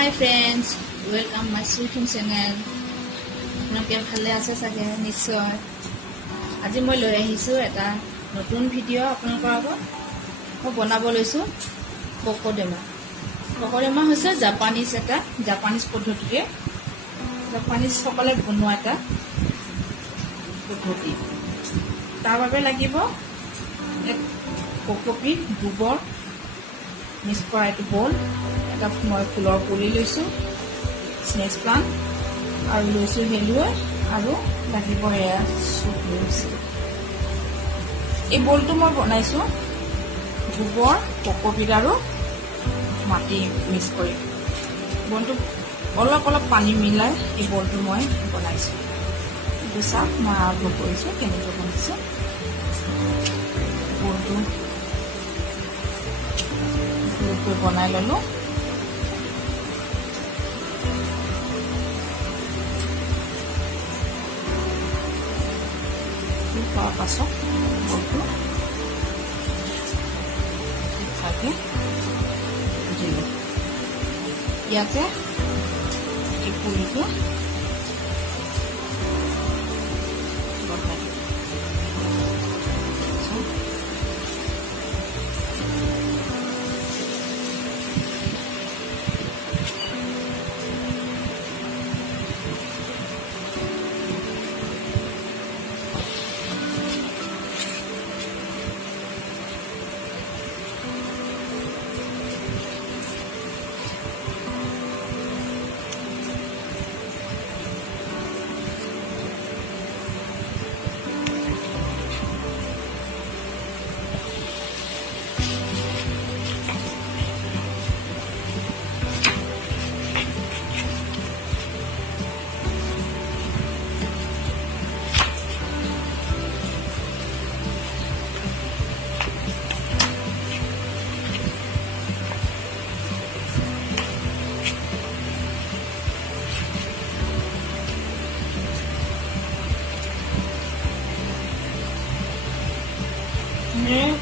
Hi friends, welcome my cooking channel. আপোনালোকে ভালে আছে চাগে নিশ্চয়। আজি মই লৈ আহিছোঁ এটা নতুন ভিডিঅ' আপোনালোকৰ আগত। মই বনাব লৈছোঁ কোকোডেমা। কোকোডেমা হৈছে জাপানীজ পদ্ধতিৰে জাপানীজসকলে বনোৱা এটা পদ্ধতি। তাৰ বাবে লাগিব এক কোকোপিট গোবৰ মিক্স কৰা এইটো বল, এটা মই ফুলৰ পুলি লৈছোঁ, স্নেক প্লাণ্ট আৰু লৈছোঁ হেলুৱা আৰু লাগিব এয়া চুপ লৈছোঁ। এই বলটো মই বনাইছোঁ গোবৰ, কোকোপিট আৰু মাটি মিক্স কৰি। বলটো অলপ পানী মিলাই এই বলটো মই বনাইছোঁ। এইটো চাওক, মই আৰম্ভ কৰিছোঁ কেনেকৈ বনাইছোঁ। বলটো বনাই ল'লোঁ। তাৰ পাছত বলটো ভালকৈ দিলোঁ। ইয়াতে এই পুলিটো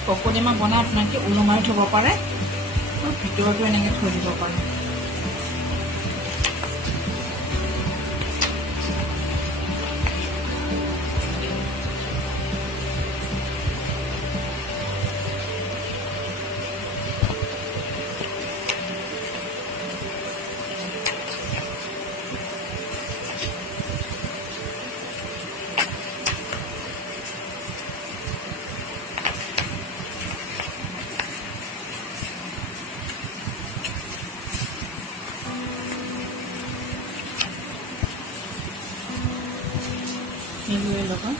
কোকোডেমা বনাই আপোনালোকে ওলোমাই থ'ব পাৰে আৰু ভিতৰতো এনেকৈ থৈ দিব পাৰে। হেলুৱে লগত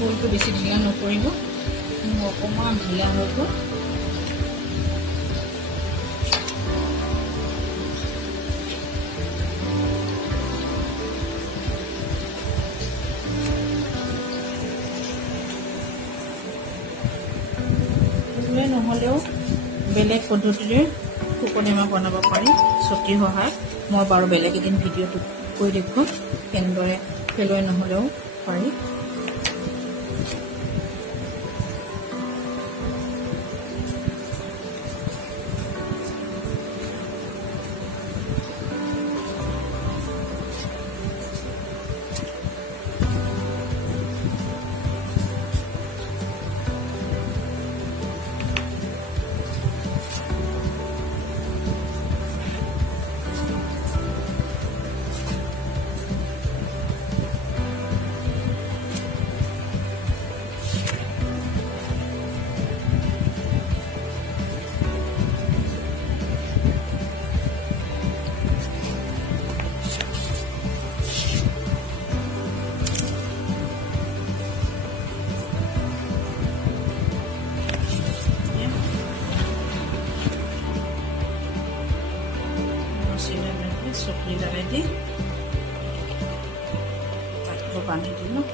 বলটো বেছি ঢিলা নকৰিব, অকণমান ঢিলা হৈ গ'ল। নহ'লেও বেলেগ পদ্ধতিৰে কোকোডেমা বনাব পাৰি ছটিৰ সহায়ত। মই বাৰু বেলেগ এদিন ভিডিঅ'টো কৈ দেখুৱাম কেনেদৰে পেলুৱাই নহ'লেও পাৰি। দি তাত বান্ধি দিলোঁ।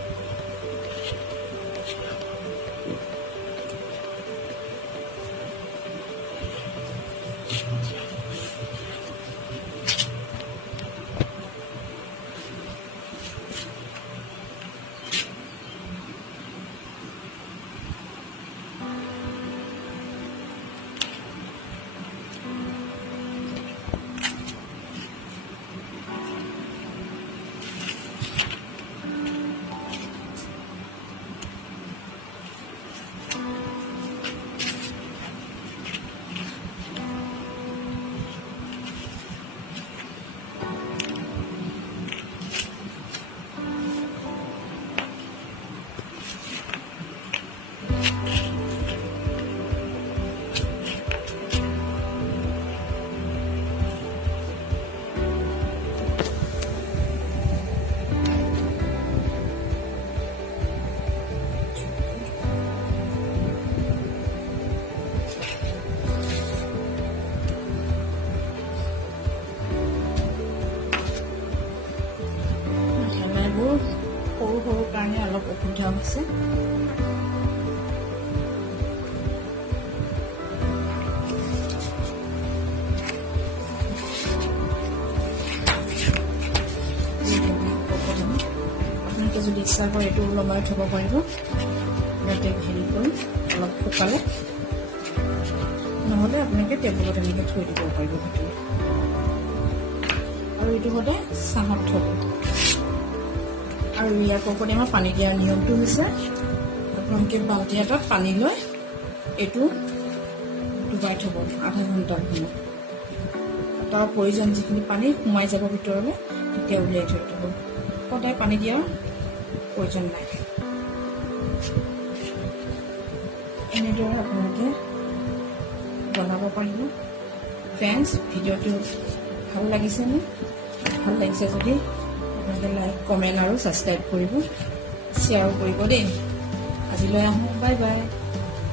সৰু সৰু কাৰণে অলপ অসুবিধা হৈছে। আপোনালোকে যদি ইচ্ছা কৰে এইটো ওলমাই থ'ব পাৰিব, ইয়াতে হেৰি কৰি অলপ শুকালে, নহ'লে আপোনালোকে টেবুলত এনেকৈ থৈ দিব পাৰিব ভিতৰত। আৰু এইটো সদায় চাহত থ'ব। আৰু ইয়াৰ ওপৰতে আমাৰ পানী দিয়াৰ নিয়মটো হৈছে আপোনালোকে বাল্টি এটাত পানী লৈ এইটো ডুবাই থ'ব আধা ঘণ্টাৰ সময়। তাৰ প্ৰয়োজন যিখিনি পানী সোমাই যাব ভিতৰলৈ তেতিয়া উলিয়াই থৈ থ'ব। সদায় পানী দিয়াৰ প্ৰয়োজন নাই। এনেদৰে আপোনালোকে বনাব পাৰিব। ফ্ৰেণ্ডছ, ভিডিঅ'টো ভাল লাগিছেনে? ভাল লাগিছে যদি আপোনালোকে লাইক, কমেণ্ট আৰু ছাবস্ক্ৰাইব কৰিব, শ্বেয়াৰো কৰিব দেই। আজিলৈ আহোঁ, বাই বাই।